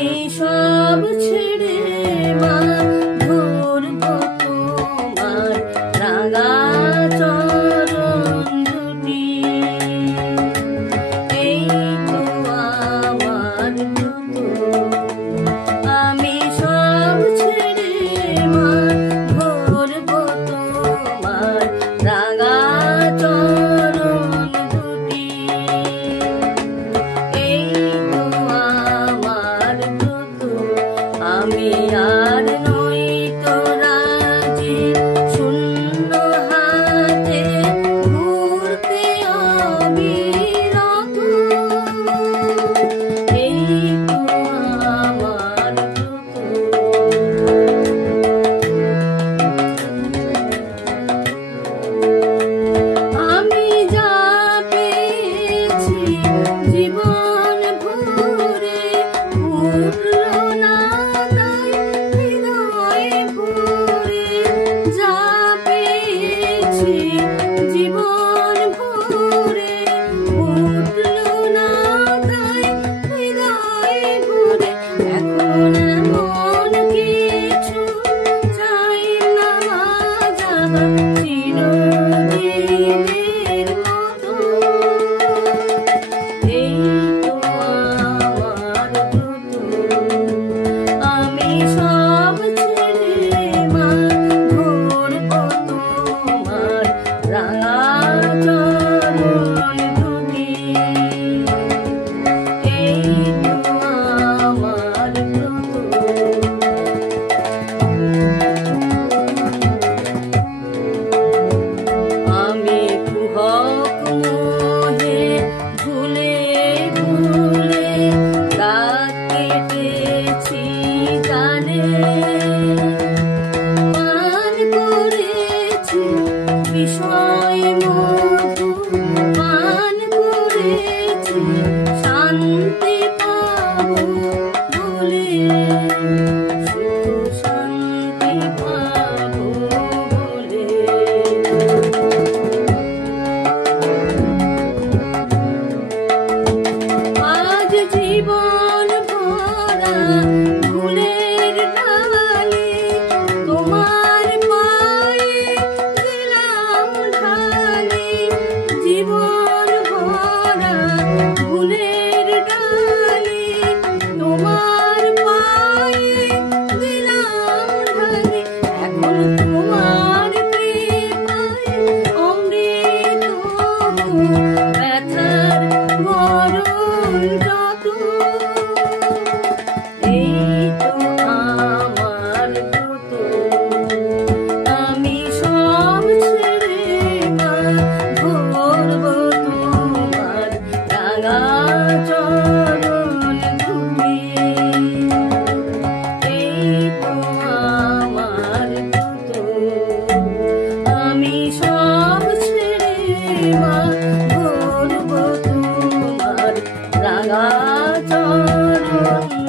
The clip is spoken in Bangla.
আমি সব ছেড়ে মা ধরবো তোমার রাঙা চরণ দুটি। এই তো আমার ব্রত, আমি সব ছেড়ে মা ধরবো তোমার রাঙা চরণ দুটি। এই তো আমার ব্রত, আমি আর নই তো রাজি শূন্য হাতে ঘুরতে অবিরত। এই তো আমার ব্রত। আমি যা পেয়েছি জীবন ভরে উঠল না তাই হৃদয়ে ভরে। যা পেয়েছি জীবন ভরে উঠল না তাই হৃদয়ে ভরে। এখন এমন কিছু চাই না যাহা চিরদিনের মতো। এই তো আমার ব্রত, আমি সব ছেড়ে মা ধরবো তোমার রাঙা চরণ দুটি। এই তো আমার ব্রত। আমি কুহক মোহে ভুলে ভুলে রাত কেটেছি জানে। পান করেছি বিষয় মধু, পান করেছি শান্তি পাবো বলে। সুখ শান্তি পাবো বলে। আজ জীবন ভরা ফুলের ডালি তোমার পায়ে দিলাম ঢালি। জীবন ভরা ফুলের ডালি তোমার পায়ে দিলাম ঢালি। এখন তোমার কৃপায় অমৃত ব্যথার বরণ যত। এই তো আমার ব্রত, আমি সব ছেড়ে মা ধরবো তোমার রাঙা চরণ দুটি। এই তো আমার ব্রত, আমি সব ছেড়ে মা ধরবো তোমার রাঙা চরণ